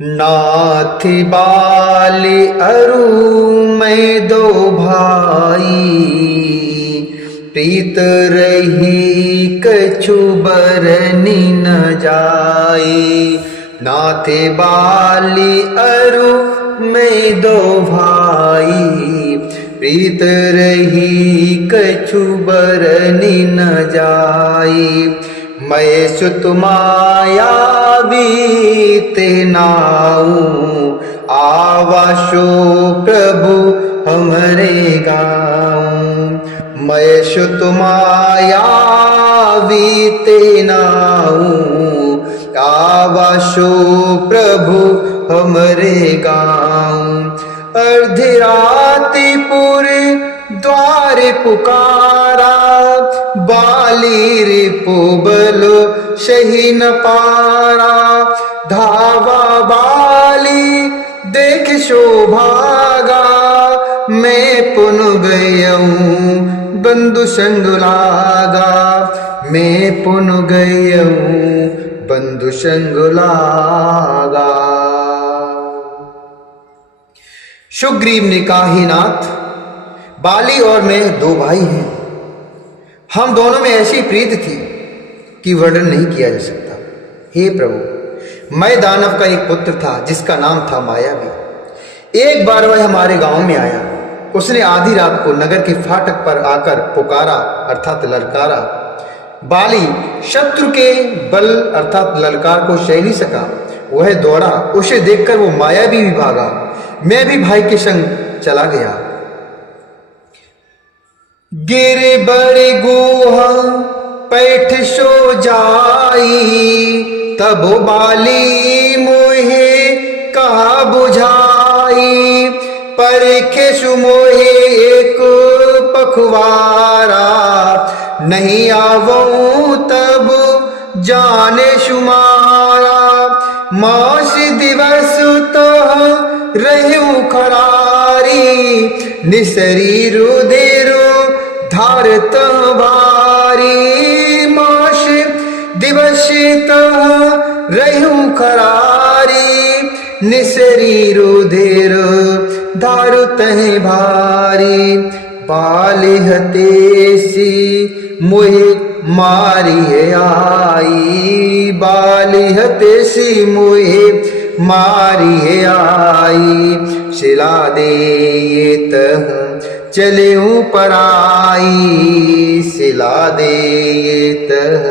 नाथ बाली अरु मैं दो भाई, प्रीत रही कछु बरनी न जाई। नाथ बाली अरु मैं दो भाई, प्रीत रही कछु बरनी न जाई। मैं सुत मायावी ते नाऊं, आवासो प्रभु हमरे गाऊं। मैं सुत मायावी ते नाऊं, आवासो प्रभु हमरे गाऊं। अर्धी राति पूरे द्वार पुकारा, बाली रिपु बलो सही न पारा। धावा बाली देख शोभागा, मैं पुन गयऊं बंधु संग लागा। मैं पुन गयऊं बंधु संग लागा। सुग्रीव ने कहा, हे नाथ, बाली और मैं दो भाई हैं। हम दोनों में ऐसी प्रीत थी कि वर्णन नहीं किया जा सकता। हे प्रभु, मैं दानव का एक पुत्र था जिसका नाम था मायावी। एक बार वह हमारे गांव में आया। उसने आधी रात को नगर के फाटक पर आकर पुकारा अर्थात ललकारा। बाली शत्रु के बल अर्थात ललकार को सह नहीं सका। वह दौड़ा, उसे देखकर वो मायावी भी भागा। मैं भी भाई के संग चला गया। गिर बड़े गोहा पैठ सो जाई, तब बाली मोहे कहा बुझाई। परखे सुमोहे एक पखवारा, नहीं आवऊं तब जाने सुमारा। मास दिवस तो रहूं खरारी, निसरी रुधिर धारत भारी। मास दिवस तो रहूं खरारी, निसरी रुधिर धारत भारी। बाली हतेसी मुहे मारी है आई, बाली हतेसी मुहे मारी है आई। शिला दे तह चले ऊपर आई, सिला दे तह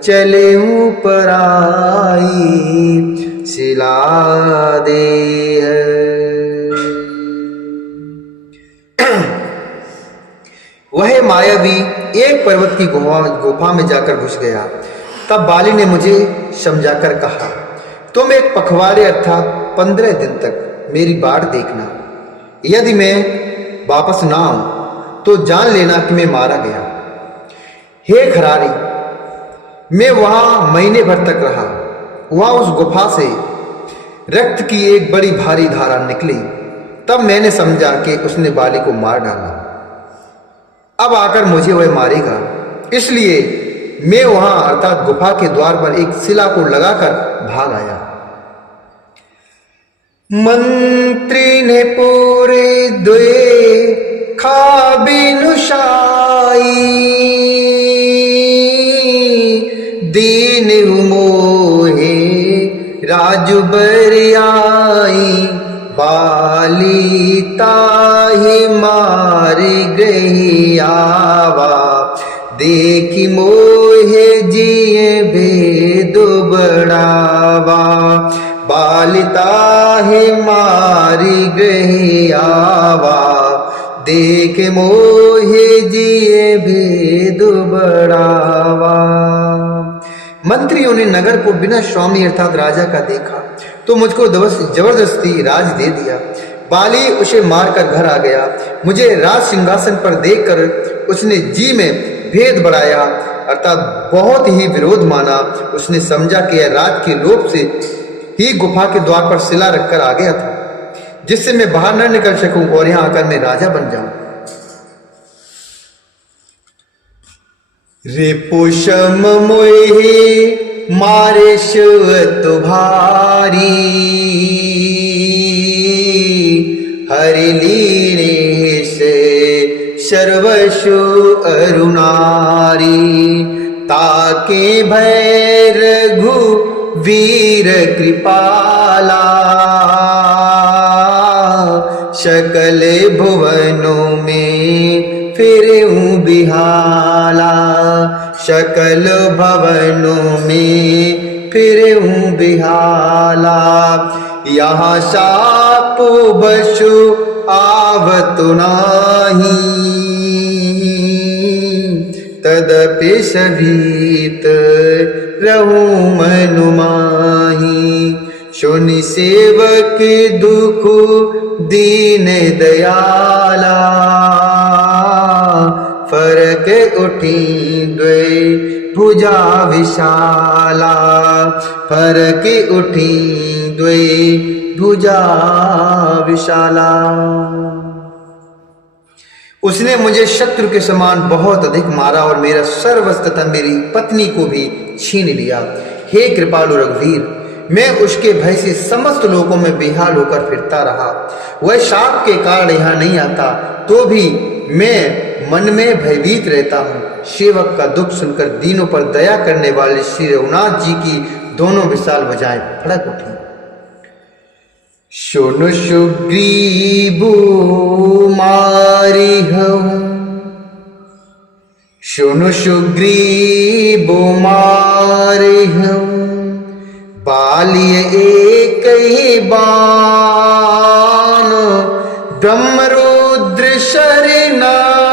चले ऊपर आई। सिला दे। वह मायावी एक पर्वत की गुफा में जाकर घुस गया। तब बाली ने मुझे समझाकर कहा, तुम एक पखवाड़े अर्थात 15 दिन तक मेरी बाट देखना। यदि मैं वापस ना आऊं तो जान लेना कि मैं मारा गया। हे खरारी, मैं वहां महीने भर तक रहा। वहां उस गुफा से रक्त की एक बड़ी भारी धारा निकली। तब मैंने समझा कि उसने बाली को मार डाला। अब आकर मुझे वह मारेगा, इसलिए मैं वहां अर्थात गुफा के द्वार पर एक शिला को लगाकर भाग आया। मंत्री ने पूरे दुए खाबिनुशाई, दीन मोहे राजु बरियाई। बाली ताहि मारी गई आवा, देखी मोहे जिए भेद बढ़ावा। बालिता है मारी गई आवा, देख मोहे जिए भेद बढ़ावा। मंत्रियों ने नगर को बिना स्वामी अर्थात राजा का देखा तो मुझको जबरदस्ती राज दे दिया। बाली उसे मारकर घर आ गया। मुझे राज सिंहासन पर देखकर उसने जी में भेद बढ़ाया अर्थात बहुत ही विरोध माना। उसने समझा कि यह राज के लोभ से ही गुफा के द्वार पर शिला रखकर आ गया था, जिससे मैं बाहर न निकल सकूं और यहां आकर मैं राजा बन जाऊं। रिपुषम मोहि मारे शिवत भारी, बसु अरुणारी, ताके भय रघु वीर कृपाला, सकल भुवनों में फिरूं बिहाला, सकल भवनों में फिरूं बिहाला। यहाँ साप बसु आवत नाही, तदपि सभीत रहूं मनु माही। सुनि सेवक दुख दीन दयाला, फरक उठी द्वे भुजा विशाला, फरक उठी द्वे भुजा विशाला। उसने मुझे शत्रु के समान बहुत अधिक मारा और मेरा सर्वस्व तथा मेरी पत्नी को भी छीन लिया। हे कृपालु रघुवीर, मैं उसके भय से समस्त लोगों में बेहाल होकर फिरता रहा। वह शाप के कारण यहाँ नहीं आता, तो भी मैं मन में भयभीत रहता हूँ। सेवक का दुख सुनकर दीनों पर दया करने वाले श्री रघुनाथ जी की दोनों विशाल भुजाएं फड़क उठी। सुनु सुग्रीव मारिहूँ, सुनु सुग्रीव मारिहूँ, बालिय एक ही बाण, ब्रह्मरुद्र शरणागत,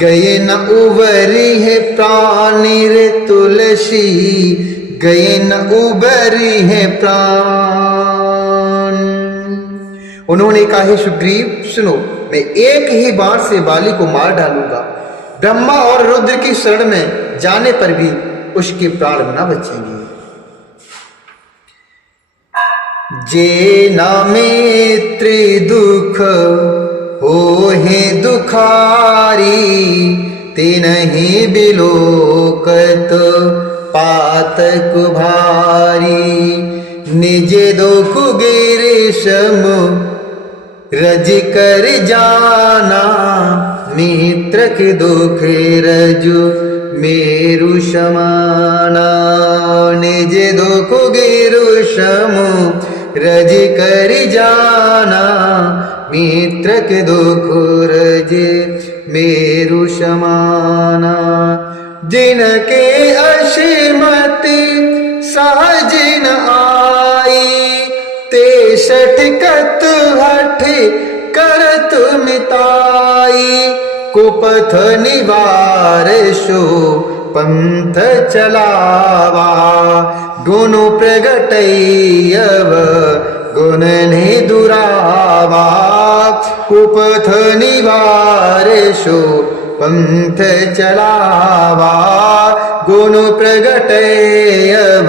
गए न उबरी है प्राणी रे तुलसी, गए न उबरी है प्राण। उन्होंने कहा, हे सुग्रीव सुनो, मैं एक ही बाण से बाली को मार डालूंगा। ब्रह्मा और रुद्र की शरण में जाने पर भी उसके प्राण न बचेंगे। जे ना मित्र दुख हो हे दुखारी, तिन्हि बिलोकत पातक भारी। निज दुख गिरिशम रज कर जाना, मित्र के दुख रजु मेरु समाना। निज दुख गिरु समु रज कर जाना, मित्र के दुख रज मेरु समाना। जिनके असीमति सहज न आई, ते सठकत हठ करत मिताई। कुपथ निवार सो पंथ चलावा, गुण प्रगटैयव गुण ने दुरावा। कुपथ निवार सो पंथ चलावा, गुण प्रगटैयव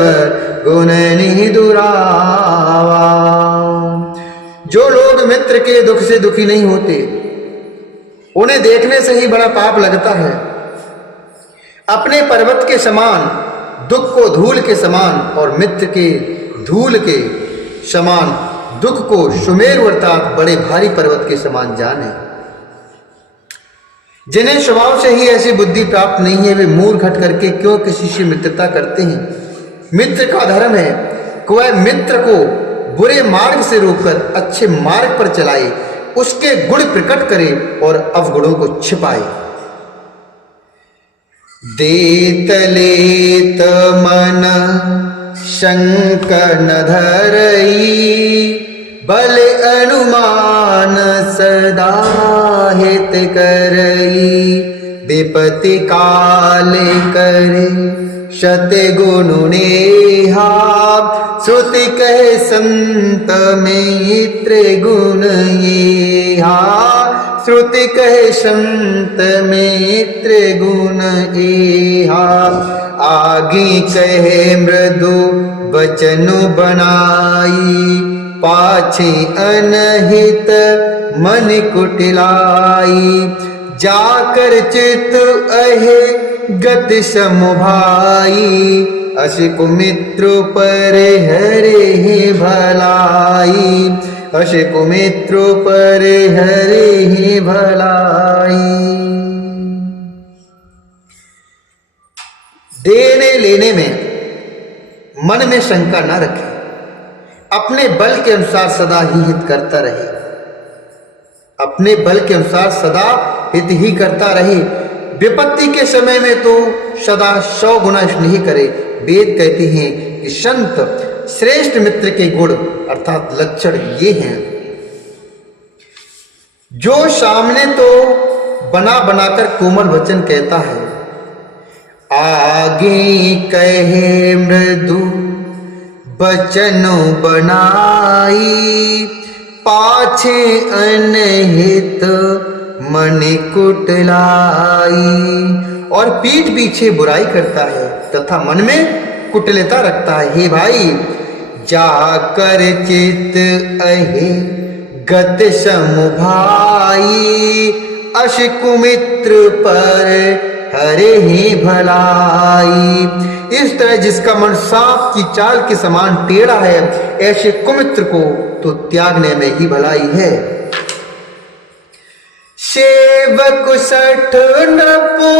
गुण ने दुरावा। जो लोग मित्र के दुख से दुखी नहीं होते, उन्हें देखने से ही बड़ा पाप लगता है। अपने पर्वत के समान दुख को धूल के समान और मित्र के धूल के समान दुख को सुमेरु अर्थात बड़े भारी पर्वत के समान जाने। जिन्हें स्वभाव से ही ऐसी बुद्धि प्राप्त नहीं है, वे मूर्ख हट करके क्यों किसी से मित्रता करते हैं। मित्र का धर्म है कि वह मित्र को बुरे मार्ग से रोककर अच्छे मार्ग पर चलाए, उसके गुण प्रकट करे और अवगुणों को छिपाए। देत लेत मन शंक न धरई, बल अनुमान सदा हित करई। विपत्ति काल करे शत गुण नेहा, श्रुति कहे संत मित्र गुण येहा। श्रुति कहे संत मित्र गुण येहा। आगे कहे मृदु वचन बनाई, पाछे अनहित मन कुटिलाई। जाकर चित अहे गति समुभाई, असिक मित्र पर हरे भलाई। अशिकु मित्र पर हरे ही भलाई। देने लेने में मन में शंका न रखे, अपने बल के अनुसार सदा ही हित करता रहे, अपने बल के अनुसार सदा हित ही करता रहे। विपत्ति के समय में तो सदा 100 गुना स्नेह करे। वेद कहते हैं कि संत श्रेष्ठ मित्र के गुण अर्थात लक्षण ये हैं, जो सामने तो बना बनाकर कोमल वचन कहता है, आगे कहे मृदु बचन बनाई, पाछे अनहित मन कुटलाई। और पीठ पीछे बुराई करता है तथा मन में कुटिलता रखता है। हे भाई, जाकर चित अहे गत समुभाई, अशिकु मित्र पर हरे ही भलाई। इस तरह जिसका मन सांप की चाल के समान टेढ़ा है, ऐसे कुमित्र को तो त्यागने में ही भलाई है। सेवक सठ नपो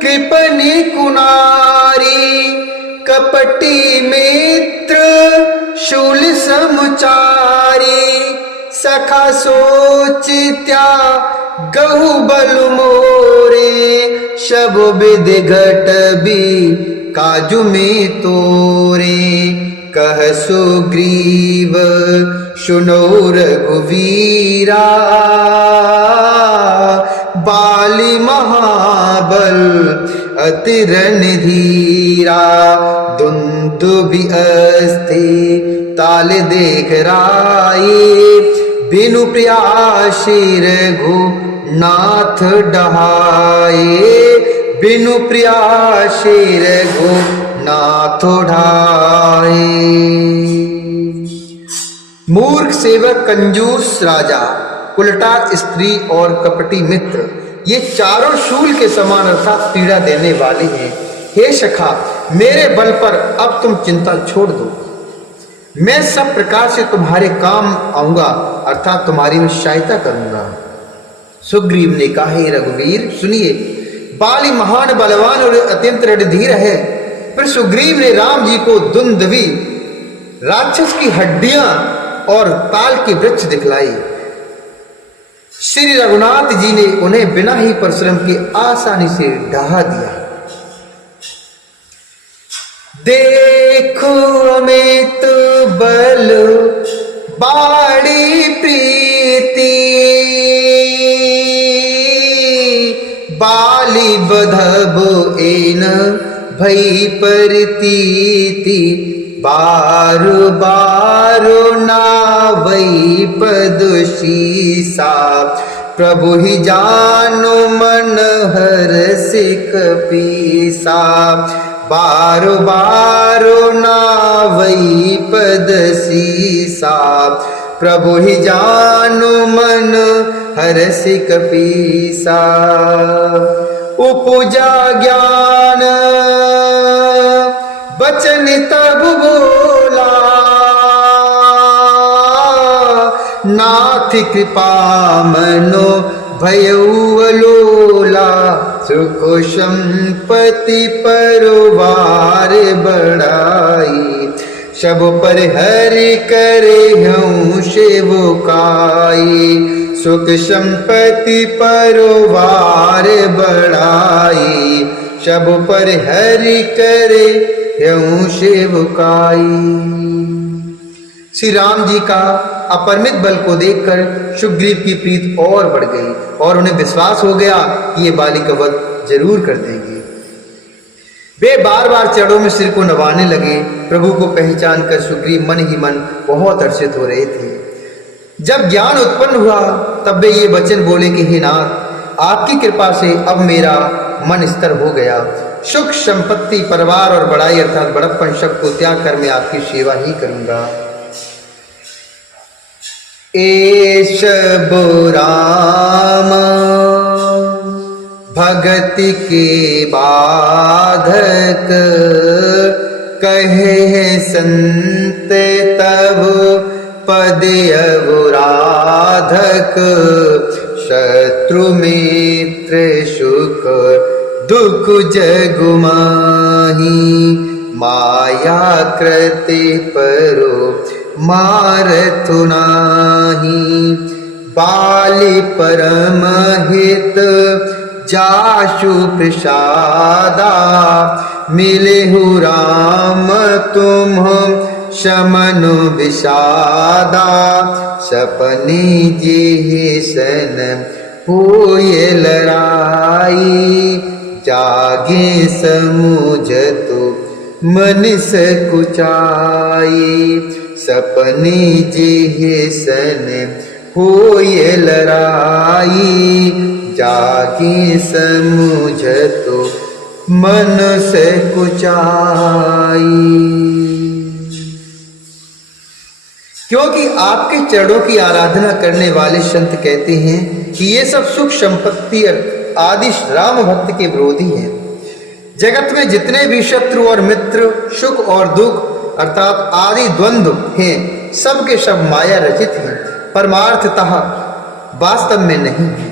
कृपनि कुनारी, कपटी मित्र शूल समुचारी। सखा सोचित्या गहु बल मोरे, शब विद घट भी काजु में तोरे। कह सुग्रीव सुनो रघुवीरा, बाली महाबल अति रणधीरा। दुंदुभि अस्थे ताल देख राये, बिनु प्रयासी रघुनाथ डहाए। बिनु प्रयासी रघुनाथ ढाए। मूर्ख सेवक, कंजूस राजा, उल्टा स्त्री और कपटी मित्र, ये चारों शूल के समान अर्थात पीड़ा देने वाले हैं। हे सखा, मेरे बल पर अब तुम चिंता छोड़ दो, मैं सब प्रकार से तुम्हारे काम आऊंगा अर्थात तुम्हारी मैं सहायता करूंगा। सुग्रीव ने कहा, हे रघुवीर सुनिए, बाली महान बलवान और अत्यंत रणधीर है। फिर सुग्रीव ने राम जी को दुंदुभि राक्षस की हड्डियां और ताल के वृक्ष दिखलाई। श्री रघुनाथ जी ने उन्हें बिना ही परिश्रम के आसानी से ढहा दिया। देखो अमित बल बाड़ी प्रीति, बाली बधबो एन भई परतीति। बारु बारु नावई पद शीसा, प्रभु ही जानो मन हर सिख पीसा। बारु बारु नावई पद शीसा, प्रभु ही जानो मन हर सिख पीसा। उपजा ज्ञान बचन तब बोला, नाथ कृपा मनो भयउलोला। सुख संपत्ति परिवार बढ़ाई, सब पर हरि करे हूँ सेवकाई। सुख संपत्ति परिवार बढ़ाई, सब पर हरि करे हूँ सेवकाई। श्री राम जी का अपरिमित बल को देखकर सुग्रीव की प्रीत और बढ़ गई और उन्हें विश्वास हो गया कि ये बाली का वध जरूर कर देंगे। वे बार बार चरणों में सिर को नवाने लगे। प्रभु को पहचान कर सुग्रीव मन ही मन बहुत हर्षित हो रहे थे। जब ज्ञान उत्पन्न हुआ तब वे ये वचन बोले कि हे नाथ, आपकी कृपा से अब मेरा मन स्थिर हो गया। सुख संपत्ति परिवार और बड़ाई अर्थात बड़प्पन सब को त्याग कर मैं आपकी सेवा ही करूंगा। एष राम भगति के बाधक, कहे संत तब पद अवो साधक शत्रु मित्र सुख दुख जग माही माया कृति परो मारथु नाही बाली परम हित जाशु प्रसादा मिलेहु राम तुम शमन विषादा सपने जे सन होए लड़ाई जागे समुझतु मन सकुचाई सपने जे सन होए लड़ाई जागे समुझतु मन सकुचाई। क्योंकि आपके चरणों की आराधना करने वाले संत कहते हैं कि ये सब सुख संपत्ति आदि राम भक्त के विरोधी हैं। जगत में जितने भी शत्रु और मित्र सुख और दुख अर्थात आदि द्वंद्व हैं सब के सब माया रचित हैं, परमार्थतः वास्तव में नहीं है।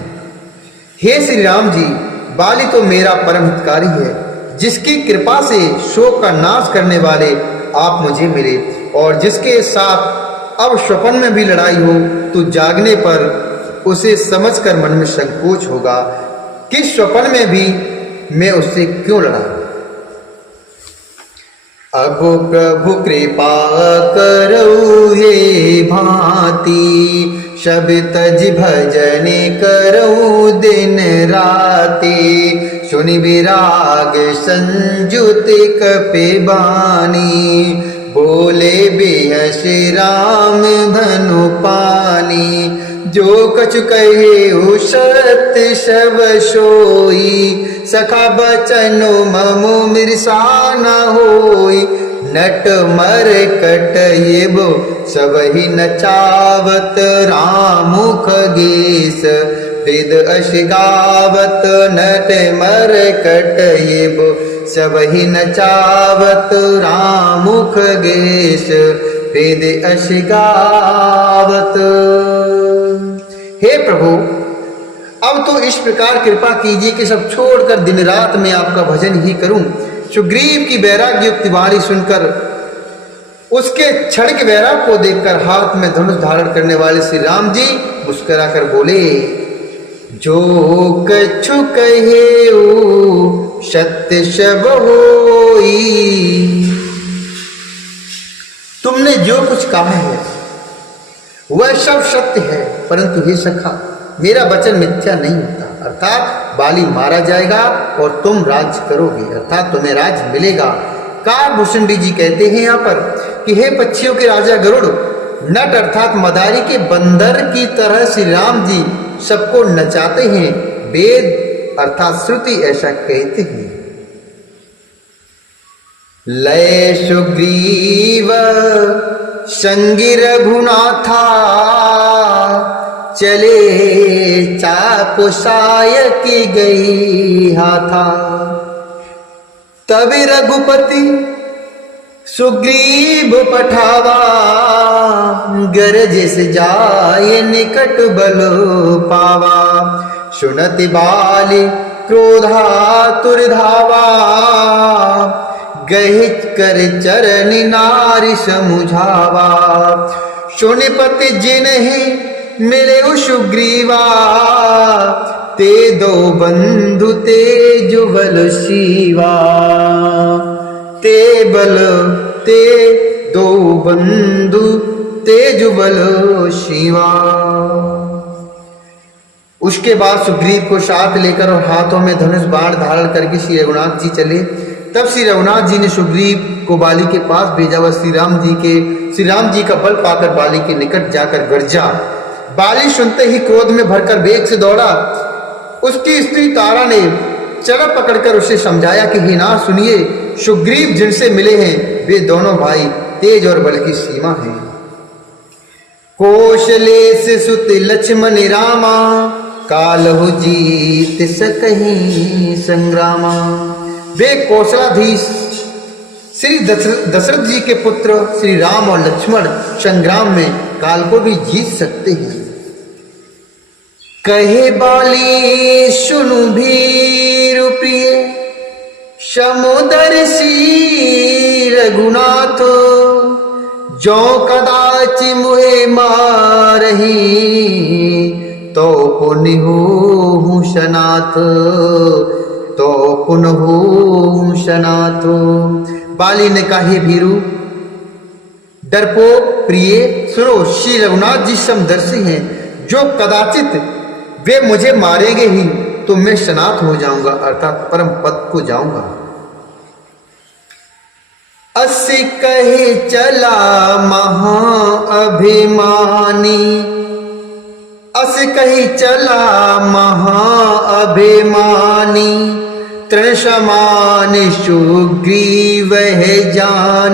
हे श्री राम जी, बाली तो मेरा परम हितकारी है, जिसकी कृपा से शोक का नाश करने वाले आप मुझे मिले और जिसके साथ अब स्वप्न में भी लड़ाई हो तो जागने पर उसे समझकर मन में संकोच होगा कि स्वप्न में भी मैं उससे क्यों लड़ा। अब प्रभु कृपा करऊ हे भांति सब तज भजन करऊ दिन राति सुनि विराग संजुत कपि बानी बोले बेहस राम धनु पानी जो कछु कहे ओ सत्य सब सोई सखा बचनु ममु मिर्सा न होई नट मर कट येबो सब ही नचावत राम खगेश वेद अश गावत नट मर कट येबो सब ही नचावत राम खगेश वेद अश गावत। हे प्रभु, अब तो इस प्रकार कृपा कीजिए कि सब छोड़कर दिन रात मैं आपका भजन ही करूं। सुग्रीव की वैराग्य युक्त वाणी सुनकर उसके क्षणिक वैराग को देखकर हाथ में धनुष धारण करने वाले श्री राम जी मुस्कुराकर बोले, जो कछु कहे सत्य सब होई। तुमने जो कुछ कहा है वह सब सत्य है, परंतु हे सखा, मेरा वचन मिथ्या नहीं होता। अर्थात बाली मारा जाएगा और तुम राज करोगे, अर्थात तुम्हें राज मिलेगा। कारभूषण जी कहते हैं यहाँ पर कि हे पक्षियों के राजा गरुड़, नट अर्थात मदारी के बंदर की तरह श्री राम जी सबको नचाते हैं। वेद अर्थात श्रुति ऐसा कहते हैं। लय सुग्रीव संगी रघुनाथा चले चापुसाय की गई हाथा। तभी रघुपति सुग्रीव पठावा गरज से जाय निकट बलो पावा। सुनति बाली क्रोधातुर धावा गहित कर चरण नारी समुझावा। सुनिपति जिन्हि मिले सुग्रीवा ते दो बंधु तेज बल शिवा। ते बल ते दो बंधु तेज बल शिवा। उसके बाद सुग्रीव को साथ लेकर और हाथों में धनुष बाण धारण करके श्री रघुनाथ जी चले। तब श्री रघुनाथ जी ने सुग्रीव को बाली के पास भेजा। वह श्री राम जी का बल पाकर बाली के निकट जाकर गरजा। बाली सुनते ही क्रोध में भरकर वेग से दौड़ा। उसकी स्त्री तारा ने चरप पकड़कर उसे समझाया कि हे नाथ सुनिए, सुग्रीव जिनसे मिले हैं वे दोनों भाई तेज और बल की सीमा है। कौशलेश सुत लक्ष्मण रामा कालहु जीत सकहीं संग्रामा। वे कौशलाधीश श्री दशरथ जी के पुत्र श्री राम और लक्ष्मण संग्राम में काल को भी जीत सकते हैं। कहे बाली सुनु भीरु प्रिय, समुदर्शी रघुनाथ, जो कदाचि मुहे मारही, तो पुण्य हो सनाथ, तो पुण्य हो सनाथ। बाली ने कहा, हे भीरु, डरपोक प्रिय, सुनो, श्री रघुनाथ जी समदर्शी हैं, जो कदाचित वे मुझे मारेंगे ही तो मैं सनाथ हो जाऊंगा, अर्थात परम पद को जाऊंगा। अस कहे चला महाअभिमानी, अस कही चला महाअभिमानी, तृण समान सुग्रीव है जान।